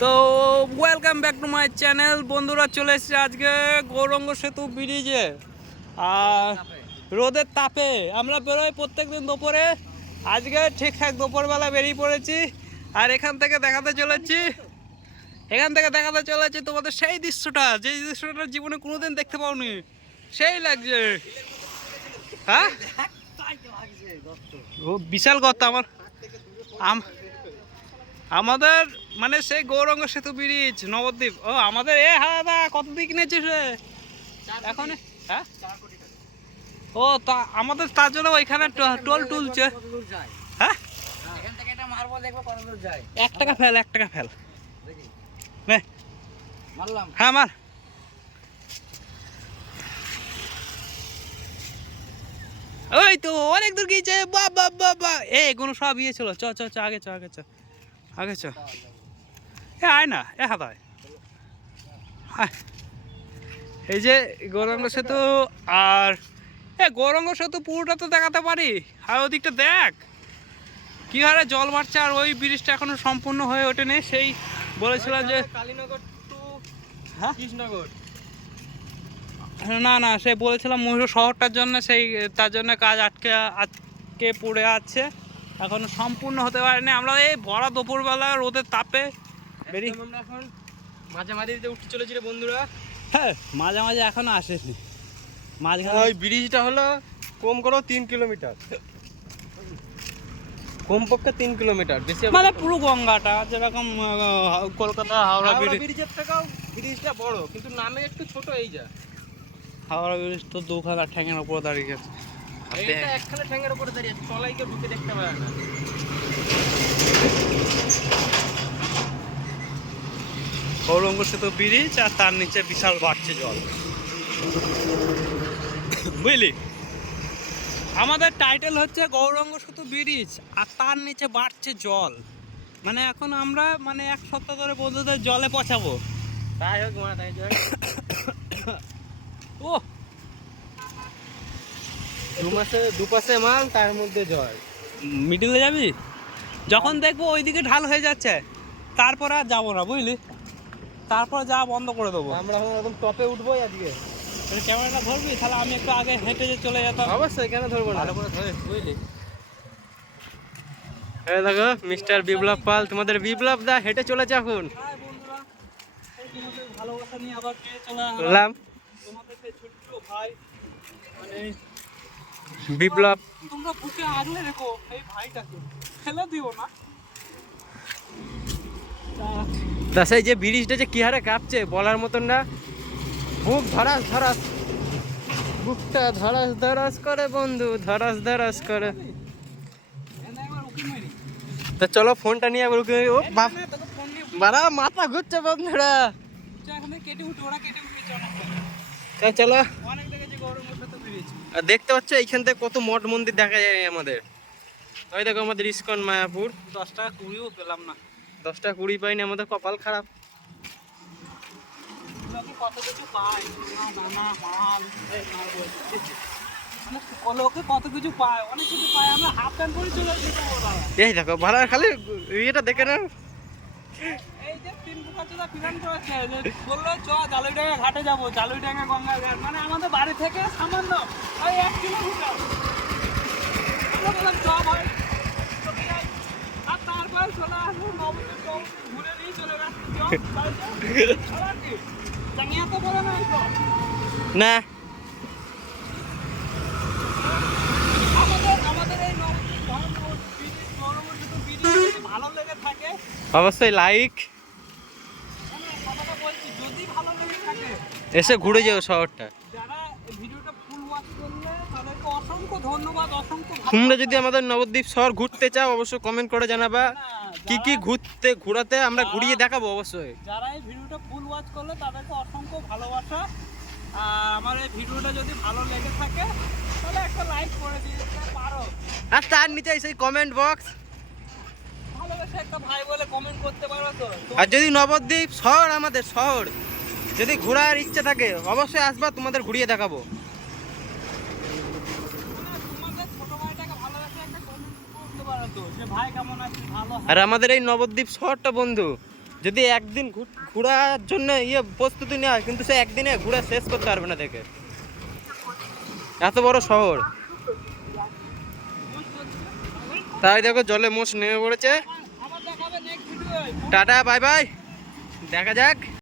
তো welcome back to my channel বন্ধুরা চলে এসেছে আজকে গৌরঙ্গ সেতু ব্রিজে। আর রোদের তাপে আমরা বেরোই প্রত্যেকদিন দুপুরে। আজকে ঠিকঠাক দুপুরবেলা বেরিয়ে পড়েছি। আর এখান থেকে দেখাতে চলেছি। এখান থেকে দেখাতে চলেছি তোমাদের সেই দৃশ্যটা যে দৃশ্যটা জীবনে কোনোদিন দেখতে পাওনি। সেই লাগছে। হ্যাঁ? বিশাল গর্ত আমার। আম- আমাদের মানে সেই গৌরঙ্গ সেতু ব্রিজ নবদ্বীপ। ও আমাদের এ হ্যাঁ দা কত দিক কিনেছিস রে? এখন হ্যাঁ? ও তা আমাদের তার জন্য ওইখানে টোল তুলছে। হ্যাঁ? এখান থেকে একটা মারবো দেখব কত দূর যায়। এক টাকা ফেল এক টাকা ফেল। নে। মারলাম। হ্যাঁ মার। ওই তো অনেক দূর গিয়েছে। বা বা বা বা এ এগুলো সব ইয়ে ছিল। চ চ আগে চ আগে চ। আগে চ এ আয় না এ হাত আয়। এই যে গৌরাঙ্গ সেতু আর এ গৌরাঙ্গ সেতু পুরোটা তো দেখাতে পারি। আর ওদিকটা দেখ কি হারে জল মারছে আর ওই ব্রিজটা এখনও সম্পূর্ণ হয়ে ওঠেনি। সেই বলেছিলাম যে কালীনগর টু হ্যাঁ? কৃষ্ণনগর। না না সে বলেছিলাম ময়ূর শহরটার জন্য সেই তার জন্য কাজ আটকে আটকে পড়ে আছে। এখনও সম্পূর্ণ হতে পারেনি। আমরা এই ভরা দুপুরবেলা রোদের তাপে বেরিয়ে আমরা এখন মাঝামাঝি উঠতে চলেছি রে বন্ধুরা। হ্যাঁ মাঝে মাঝে এখনও আসেনি। মাঝখানে ওই ব্রিজটা হলো কম করো তিন কিলোমিটার। কমপক্ষে তিন কিলোমিটার বেশি মানে পুরো গঙ্গাটা যেরকম কলকাতা হাওড়া ব্রিজের থেকেও ব্রিজটা বড় কিন্তু নামে একটু ছোট এই যা। হাওড়া ব্রিজ তো দুখানা ঠ্যাঙের উপর দাঁড়িয়ে গেছে। দেখ, একখানে ঠ্যাঙ্গের উপরে দাঁড়িয়ে আছে তলায় কেউ ঢুকে দেখতে পারে না। গৌরঙ্গ সেতু ব্রিজ আর তার নিচে বিশাল বাড়ছে জল। বুঝলি? আমাদের টাইটেল হচ্ছে গৌরঙ্গ সেতু ব্রিজ আর তার নিচে বাড়ছে জল। মানে এখন আমরা মানে এক সপ্তাহ ধরে বন্ধুদের জলে পচাবো। তাই হোক মা তাই হোক। ও দু মাসে দুপাশে মাল তার মধ্যে জল। মিডিলে যাবি? যখন দেখব ওইদিকে ঢাল হয়ে যাচ্ছে তারপর আর যাব না বুঝলি? তারপর যা বন্ধ করে দেবো। আমরা এখন একদম টপে উঠবো আজকে। ক্যামেরাটা ধরবি? তাহলে আমি একটু আগে হেঁটে যে চলে যেতাম। অবশ্যই কেন ধরবো না? ভালো করে ধরে বুঝলি? এই দেখো মিস্টার বিপ্লব পাল তোমাদের বিপ্লব দা হেঁটে চলেছে এখন। ভালোবাসা নিয়ে আবার চলে। তোমাদের ছোট্ট ভাই মানে বিপ্লব। তোমরা বুকে রেখো এই ভাইটাকে। ফেলে দিও না। তা- সেই যে ব্রিজটা যে কি হারে কাঁপছে বলার মতন না। বুক ধরাস ধরাস। বুকটা ধরাস ধরাস করে বন্ধু ধরাস ধরাস করে। উকি। তো চলো ফোনটা নিয়ে একবার ওকে ও বাপ। বাড়া মাথা ঘুরছে বন্ধুরা। কেটে উঠে ওরা কেটে তো চলো। সাথে বেরিয়েছে আর দেখতে পাচ্ছ এইখান থেকে কত মঠ মন্দির দেখা যায় আমাদের। ওই দেখো আমাদের ইস্কন মায়াপুর। দশ টাকা কুড়িও পেলাম না। দশটা কুড়ি পাইনি আমাদের কপাল খারাপ। কত কিছু পায়। মানে কত কিছু পায়? অনেক কিছু পায়। আমরা হাফ প্যান্ট পরে চলে এই দেখো ভালো খালি ইয়েটা দেখে না এই যে তিন কুকা চোদা প্ল্যান করেছে বলল, চ, জালুইডাঙ্গা ঘাটে যাব, জালুইডাঙ্গা গঙ্গা ঘাট। মানে আমাদের বাড়ি থেকে সামান্য ওই এক চ ভাই। আর তারপর চলে আসব নবদ্বীপ ঘুরে নিয়ে চলে যাচ্ছি চ? জাঙ্গিয়া তো বলে নাই না আমাদের আমাদের এই নবদ্বীপ ধাম নবদ্বীপ নবদ্বীপ তো ভিডিও যদি ভালো লেগে থাকে অবশ্যই লাইক এসে ঘুরে যাও শহরটা। তোমরা যদি আমাদের নবদ্বীপ শহর ঘুরতে চাও অবশ্যই কমেন্ট করে জানাবা। কি কি ঘুরতে ঘোরাতে আমরা ঘুরিয়ে দেখাবো অবশ্যই। যারা এই ভিডিওটা ফুল ওয়াচ করলে তাদেরকে অসংখ্য ভালোবাসা। আর আমার এই ভিডিওটা যদি ভালো লেগে থাকে তাহলে একটা লাইক করে দিতে পারো। আর তার নিচে সেই কমেন্ট বক্স ভালোবেসে একটা ভাই বলে কমেন্ট করতে পারো তো তো- আর যদি নবদ্বীপ শহর আমাদের শহর যদি ঘোরার ইচ্ছে থাকে অবশ্যই আসবা তোমাদের ঘুরিয়ে দেখাবো। আর আমাদের এই নবদ্বীপ শহরটা বন্ধু যদি একদিন ঘোরার জন্য ইয়ে প্রস্তুতি নেয় কিন্তু সে একদিনে ঘুরে শেষ করতে পারবে না দেখে। এত বড় শহর। তাই দেখো জলে মোষ নেমে পড়েছে। Tata bye bye. দেখা যাক।